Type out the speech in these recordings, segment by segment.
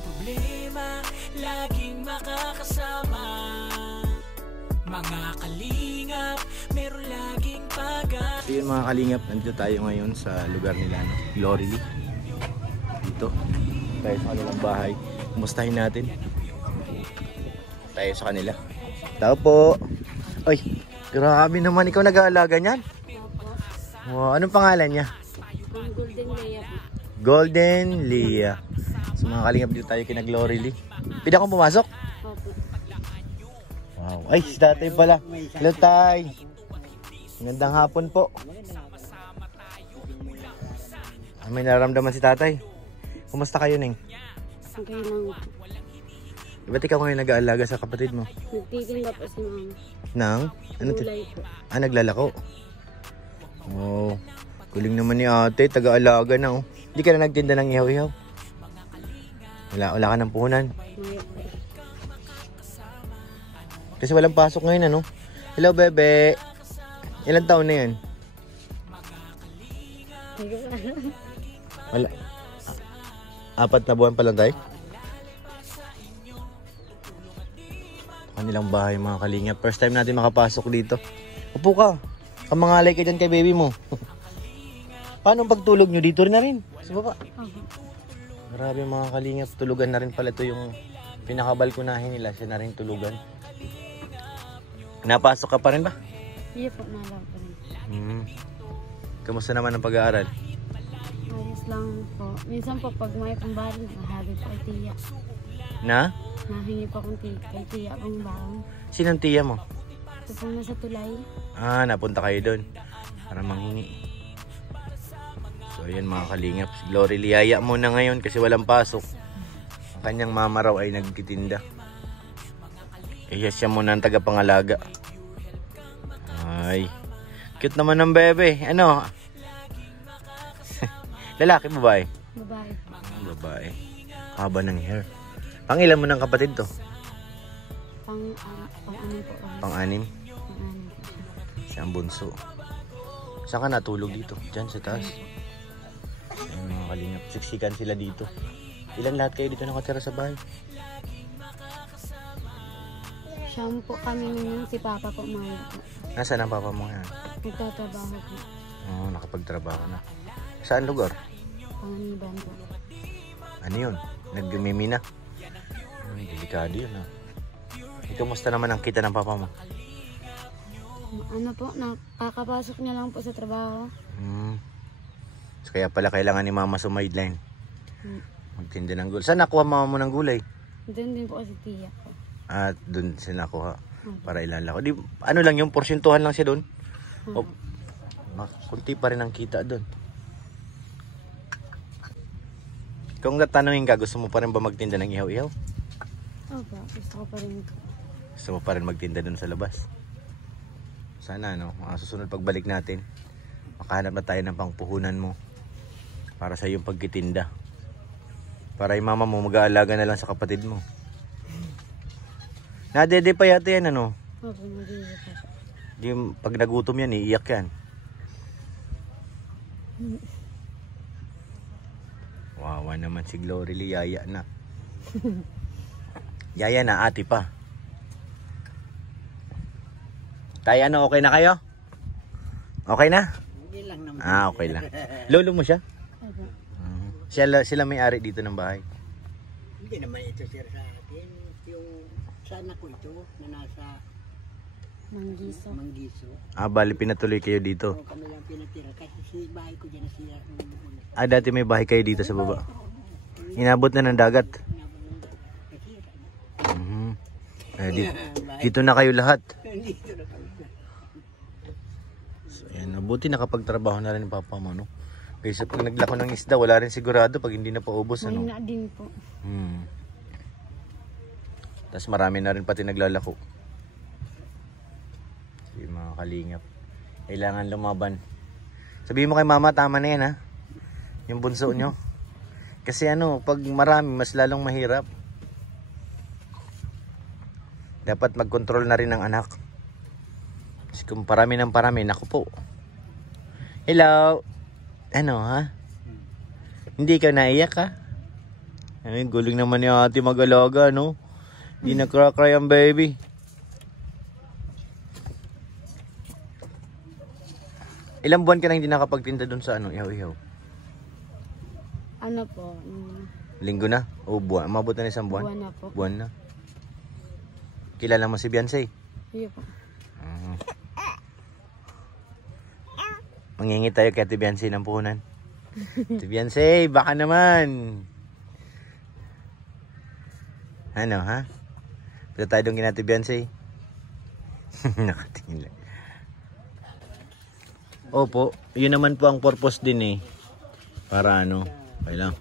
ang problema, laging makakasama. Mga kalingap, meron laging pag-asa. So yun mga kalingap, nandito tayo ngayon sa lugar nila, no? Glory. Dito tayo sa kanilang bahay. Kumustahin natin tayo sa kanila. Tao po. Ay, grabe naman, ikaw nag-aalaga niyan? Wow, anong pangalan niya? Golden Leia po. Golden Leia. So mga kalingap, dito tayo kina Glory Lee. Pwede akong pumasok? Opo. Wow. Ay, si tatay pala. Hello, tay. Magandang hapon po. May nararamdaman si tatay. Kumusta kayo, Neng? Okay lang po. Ba't ikaw ngayon nag-aalaga sa kapatid mo? Nagtitinda po si mama. Nang? Ano Gulay po. naglalako? Oh, kuling naman ni ate. Taga-alaga na, oh. Hindi ka na nagtinda ng ihaw-ihaw? Wala ka ng puhunan? Maya po. Kasi walang pasok ngayon, ano? Hello, bebe. Ilang taon na yan? Wala. 4 na buwan pa lang tayo? Kanilang bahay mga kalingap. First time natin makapasok dito. Upo ka. Kamangalay ka dyan kay baby mo. Paano pagtulog nyo? Dito rin na rin. Sa baba. Grabe mga kalingap. Tulugan na rin pala ito yung pinakabalkonahin nila. Siya na rin tulugan. Napasok ka pa rin ba? Iya po, nalaw po rin. Kamusta naman ang pag-aaral? Ayos lang po. Minsan po pag may pambari, nakahabi po kay tiya. Na? Nahingi po kung kay tiya akong bang. Sinong tiya mo? Ito po na sa tulay. Ah, napunta kayo doon para manghingi. So ayan mga kalingap, si Glory liyaya muna ngayon kasi walang pasok. Ang kanyang mama raw ay nagtitinda. Siya muna ang tagapangalaga. Ay, cute naman ng bebe. Ano? Lalaki, babae? Babae po. Babae. Haba ng hair. Pang ilan mo ng kapatid to? Pang-anim po. Pang-anim? Pang-anim po siya. Siya ang bunso. Saan ka natulog dito? Diyan sa taas. Ayan mga kalingap. Siksikan sila dito. Ilan lahat kayo dito nakatira sa bahay? Siyam po kami ngayon, si Papa po mga po. Nasaan ang papa mo yan? Nagtatrabaho po. Oo, nakapagtrabaho na. Saan lugar? Panganiban po. Ano yun? Nagmimina? Ay, delikado yun ha. Kamusta naman ang kita ng papa mo? Ano po, nakakapasok niya lang po sa trabaho. So, kaya pala kailangan ni mama sumideline. Magtinda ng gulay. Saan nakuha mama mo ng gulay? Doon din po kasi tiya po. At doon siya nakuha para ilalako. Di, ano lang yung porsyentuhan lang siya doon? O, kunti pa rin ang kita doon. Kung tatanungin ka, gusto mo pa rin ba magtinda ng ihaw-ihaw? Opo, gusto ko pa rin po. Gusto mo pa rin magtinda doon sa labas? Sana, no? Mga susunod pagbalik natin, makahanap na tayo ng pangpuhunan mo para sa iyong pagtitinda. Para yung mama mo mag-aalaga na lang sa kapatid mo. Nadede pa yata yan, ano? Opo, nagiging po. Yung pag nagutom yan, iiyak yan. Wawa naman si Glory Lee, yaya na. Yaya na, ate pa. Tayo, ano, okay na kayo? Okay na? Hindi lang naman. Ah, okay lang. Lolo mo siya? Opo. Sila may-ari dito ng bahay. Hindi naman ito sir sa atin. Yung sana ko ito na nasa Manggiso. Manggiso. Ah, bali pinatuloy kayo dito. O kami lang pinatira kasi si bahay ko dyan na siya. Ah, dati may bahay kayo dito sa baba. Inabot na ng dagat. Dito na kayo lahat. Dito na kami. So, ayan, mabuti nakapagtrabaho na rin yung papa mo, no? Kasi pag naglako ng isda, wala rin sigurado pag hindi na paubos, ano? May na din po. Tapos marami na rin pati naglalako. Yung mga kalingap. Kailangan lumaban. Sabihin mo kay mama, tama na yan ha. Yung bunso nyo. Kasi ano, pag marami, mas lalong mahirap. Dapat mag-control na rin ng anak. Kasi kung parami ng parami, naku po. Hello. Ano ha? Hindi ka naiyak ha? Ay, guling naman ni ate mag-alaga, no? Di nagkakry ang baby. Ilang buwan ka na hindi nakapagtinda doon sa ano, ihaw-ihaw? Ano po? Linggo na? O buwan? Mabot na isang buwan? Buwan na po. Buwan na. Kilala mo si Beyonce? Iyo po. Mangingi tayo kay Ate Beyonce ng puhunan. Ate Beyonce, baka naman. Ano, ha? Pila tayo doon kay Ate Beyonce. Nakatingin lang. Opo, yun naman po ang purpose din eh. Para ano, okay lang.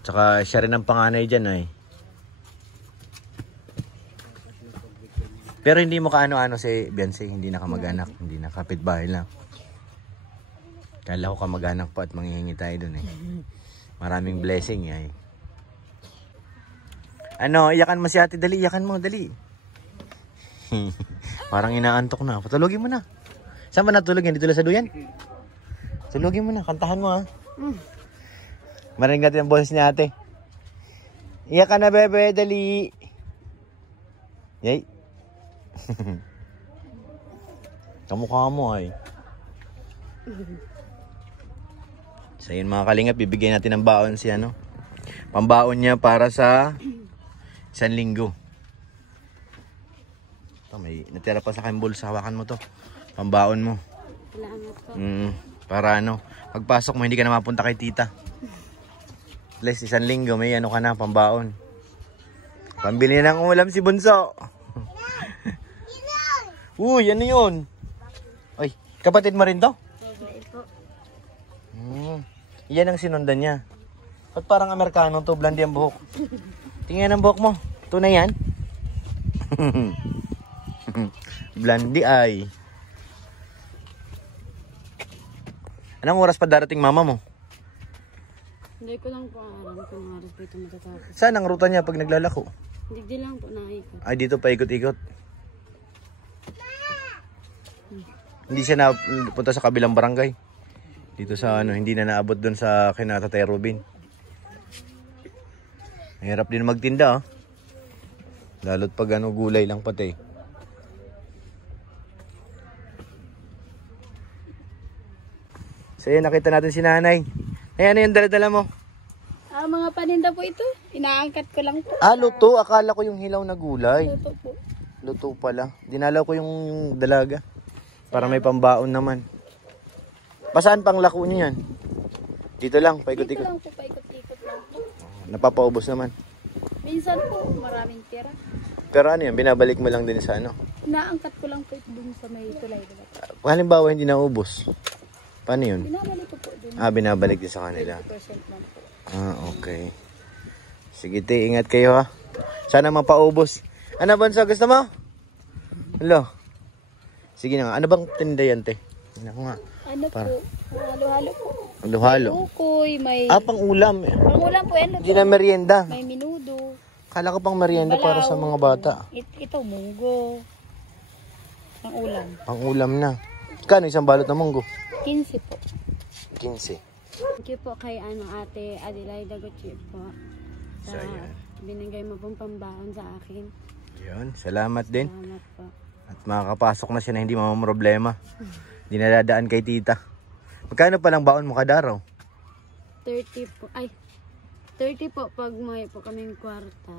Tsaka siya rin ang panganay dyan ay. Pero hindi mo kaano-ano si Beyonce, hindi na kamag-anak, hindi na kapitbahay lang. Kala ko kamag-anak pa at manghihingi tayo dun eh. Maraming blessing ay. Ano, iyakan mo si ate, dali, iyakan mo, dali. Parang inaantok na, patulogin mo na. Saan ba natulog yan? Dito lang sa duyan? Tulogin mo na, kantahan mo ha. Marinig natin ang boses ni ate. Iyak ka na bebe, dali. Yay. Kamukha mo ay. So yun mga kalingap, bibigyan natin ng baon si ano. Pambaon niya para sa 1 linggo. Ito, may natira pa sa akin bulsa, hawakan mo to. Pambaon mo. Salamat po. Para ano, pagpasok mo hindi ka na mapunta kay tita. At least 1 linggo may ano ka na, pambaon. Pambili na ng ulam si Bunso. Uy, ano yun? Ay, kapatid mo rin to? Babae po. Yan ang sinundan niya. Ba't parang Amerikano to, blondie ang buhok? Tingnan ang buhok mo. Ito na yan. Blondie ay. Anong oras pa darating mama mo? Hindi ko lang po alam kung oras po ito matatapos. Saan ang ruta niya pag naglalako? Hindi lang po naikot. Ay, dito pa ikot-ikot. Hindi siya napunta sa kabilang barangay. Dito sa ano, hindi na naabot doon sa kina Tatay Robin. Mahirap din magtinda, ah. Lalo't pag ano, gulay lang pati. So yun, nakita natin si nanay. Ay, ano yung dala-dala mo? Mga paninda po ito. Inaangkat ko lang po. Ah, luto. Akala ko yung hilaw na gulay. Luto po. Luto pala. Dinalaw ko yung dalaga. Para may pambaon naman. Pasaan pang lako niyo yan? Dito lang, Dito paikot-ikot. lang po, paikot-ikot lang po. Napapaubos naman. Minsan po, maraming tira. Pero ano yun, binabalik mo lang din sa ano? Inaangkat ko lang po ito dun sa may tulay. Halimbawa, hindi naubos. Paano yun? Binabalik ko po dun. Ah, binabalik din sa kanila. 20% lang po. Ah, okay. Sige, te, ingat kayo ha. Sana mapaubos. Ano ba sa gusto mo? Hello. Sige na nga. Ano bang tinda yan, te? Tingnan ko nga. Ano po? Halo-halo po. Halo-halo. Ukoy, may... Ah, pang ulam. Pangulam po yan. Hindi na merienda. May minudo. Kala ko pang merienda para sa mga bata. Ito, munggo. Pangulam. Pang ulam na. Kano isang balot na munggo? 15 po. 15. Thank you po kay ate Adelaida Gutierrez po. Sa Sayang. binigay mo pong pambaon sa akin. Yun, salamat din. Salamat po. At makakapasok na siya na hindi mamamroblema. Hindi na dadaan kay tita. Magkano palang baon mo kada araw? 30 po. Ay, 30 po pag may po kaming kwarta.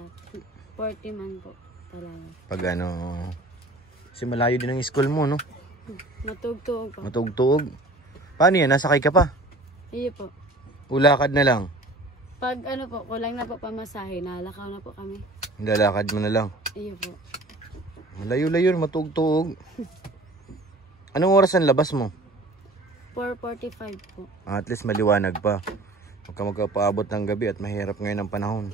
40 man po talaga. Pag ano... Kasi malayo din ang school mo, no? Matugtog po. Matugtog. Paano yan? Nasakay ka pa? Iyo po. Ulakad na lang. Pag ano po, kulang na po pamasahe, nalakaw na po kami. Lalakad mo na lang. Iyo po. Malayo-layo, matugtog. Anong oras ang labas mo? 4:45 po. At least maliwanag pa. Huwag ka magpapaabot ng gabi at mahirap ngayon ang panahon.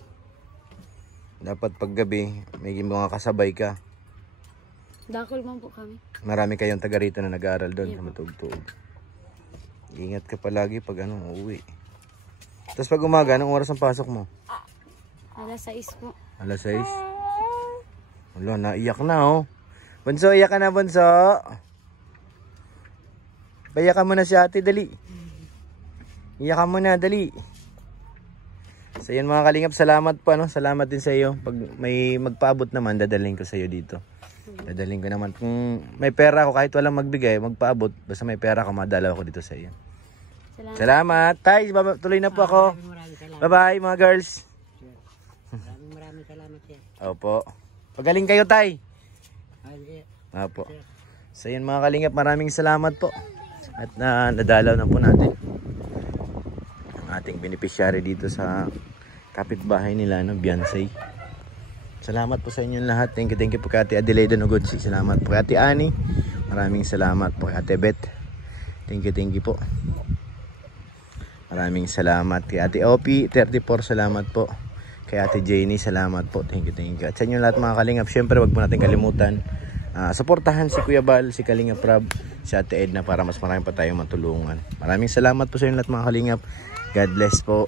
Dapat pag gabi, may mga kasabay ka. Dakol man po kami. Marami kayong taga rito na nag-aaral doon sa matugtog. Ingat ka palagi pag uuwi. Tapos pag umaga, anong oras ang pasok mo? Alas 6 po. Alas 6. Wala, naiyak na oh. Bunso, iyak ka na, Bunso. Payakan mo na si ate, dali. Iyakan mo na, dali. So yun mga kalingap, salamat po ano, salamat din sa iyo. Pag may magpaabot naman, dadalhin ko sa iyo dito. Dadalhin ko naman. Kung may pera ako, kahit walang magbigay, magpaabot. Basta may pera ako, madalaw ako dito sa iyo. Salamat. Tay, tuloy na po ako. Maraming salamat. Bye-bye mga girls. Maraming salamat sir. Opo. Pagaling kayo, Tay. Sir. Opo. So yun mga kalingap, maraming salamat po. At nadalaw na po natin ang ating beneficiary dito sa kapitbahay nila, no, Beyonce. Salamat po sa inyong lahat. Thank you po kay Ate Adelaide Nugudsi. Salamat po kay Ate Ani. Maraming salamat po kay Ate Beth. Thank you po. Maraming salamat kay Ate Opie 34. Salamat po kay Ate Jenny. Salamat po. Thank you. At sa inyo lahat mga kalingap, syempre wag po natin kalimutan suportahan si Kuya Bal, si Kalingap Rab, si Ate Edna para mas marami pa tayong matulungan. Maraming salamat po sa inyo lahat mga kalingap. God bless po.